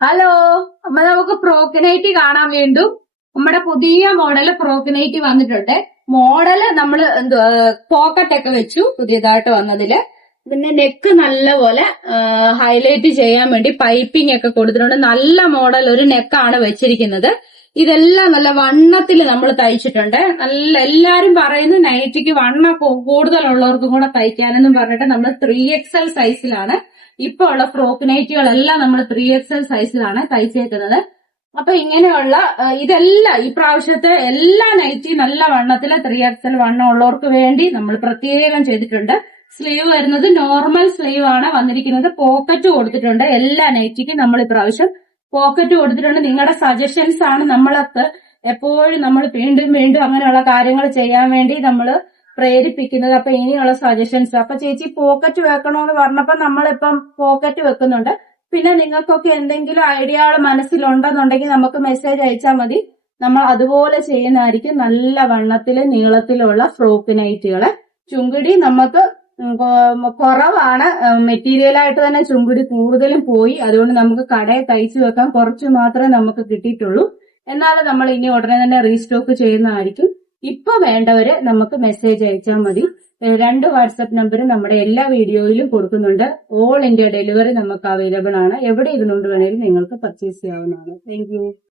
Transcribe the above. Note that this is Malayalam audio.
ഹലോ, അപ്പൊ നമുക്ക് ഫ്രോക്ക് നൈറ്റി കാണാൻ വീണ്ടും നമ്മുടെ പുതിയ മോഡല് ഫ്രോക്ക് നൈറ്റി വന്നിട്ടുണ്ട്. മോഡല് നമ്മൾ പോക്കറ്റ് ഒക്കെ വെച്ചു പുതിയതായിട്ട് വന്നതില്. പിന്നെ നെക്ക് നല്ലപോലെ ഹൈലൈറ്റ് ചെയ്യാൻ വേണ്ടി പൈപ്പിംഗ് ഒക്കെ കൊടുത്തിട്ടുണ്ട്. നല്ല മോഡൽ ഒരു നെക്കാണ് വെച്ചിരിക്കുന്നത്. ഇതെല്ലാം നല്ല വണ്ണത്തിൽ നമ്മൾ തയ്ച്ചിട്ടുണ്ട്. നല്ല എല്ലാരും പറയുന്ന നൈറ്റിക്ക് വണ്ണം കൂടുതലുള്ളവർക്കും കൂടെ തയ്ക്കാനെന്നും പറഞ്ഞിട്ട് നമ്മൾ 3XL സൈസിലാണ് ഇപ്പൊ ഉള്ള ഫ്രോക്ക് നൈറ്റികളെല്ലാം നമ്മൾ 3XL സൈസിലാണ് തയ്ച്ചേക്കുന്നത്. അപ്പൊ ഇങ്ങനെയുള്ള ഇതെല്ലാം ഈ പ്രാവശ്യത്തെ എല്ലാ നൈറ്റി നല്ല വണ്ണത്തില് 3XL വണ്ണം ഉള്ളവർക്ക് വേണ്ടി നമ്മൾ പ്രത്യേകം ചെയ്തിട്ടുണ്ട്. സ്ലീവ് വരുന്നത് നോർമൽ സ്ലീവ് ആണ് വന്നിരിക്കുന്നത്. പോക്കറ്റ് കൊടുത്തിട്ടുണ്ട്. എല്ലാ നൈറ്റിക്കും നമ്മൾ ഇപ്രാവശ്യം പോക്കറ്റ് കൊടുത്തിട്ടുണ്ട്. നിങ്ങളുടെ സജഷൻസ് ആണ് നമ്മളൊക്കെ എപ്പോഴും നമ്മൾ വീണ്ടും വീണ്ടും അങ്ങനെയുള്ള കാര്യങ്ങൾ ചെയ്യാൻ വേണ്ടി നമ്മൾ പ്രേരിപ്പിക്കുന്നത്. അപ്പൊ ഇനിയുള്ള സജഷൻസ്. അപ്പൊ ചേച്ചി പോക്കറ്റ് വെക്കണോന്ന് പറഞ്ഞപ്പോ നമ്മളിപ്പം പോക്കറ്റ് വെക്കുന്നുണ്ട്. പിന്നെ നിങ്ങൾക്കൊക്കെ എന്തെങ്കിലും ഐഡിയകൾ മനസ്സിലുണ്ടെന്നുണ്ടെങ്കിൽ നമുക്ക് മെസ്സേജ് അയച്ചാൽ മതി. നമ്മൾ അതുപോലെ ചെയ്യുന്നതായിരിക്കും. നല്ല വണ്ണത്തില് നീളത്തിലുള്ള ഫ്രോക്ക് നൈറ്റുകള്. ചുങ്കിടി നമുക്ക് കുറവാണ്. മെറ്റീരിയലായിട്ട് തന്നെ ചുങ്കിടി കൂടുതലും പോയി. അതുകൊണ്ട് നമുക്ക് കടയിൽ തയ്ച്ചു വെക്കാൻ കുറച്ച് മാത്രമേ നമുക്ക് കിട്ടിയിട്ടുള്ളൂ. എന്നാലും നമ്മൾ ഇനി ഉടനെ തന്നെ റീസ്റ്റോക്ക് ചെയ്യുന്നതായിരിക്കും. ഇപ്പൊ വേണ്ടവര് നമുക്ക് മെസ്സേജ് അയച്ചാൽ മതി. 2 വാട്സ്ആപ്പ് നമ്പർ നമ്മുടെ എല്ലാ വീഡിയോയിലും കൊടുക്കുന്നുണ്ട്. ഓൾ ഇന്ത്യ ഡെലിവറി നമുക്ക് അവൈലബിൾ ആണ്. എവിടെ ഇരുന്നുകൊണ്ട് വേണേലും നിങ്ങൾക്ക് പർച്ചേസ് ചെയ്യാവുന്നതാണ്. താങ്ക്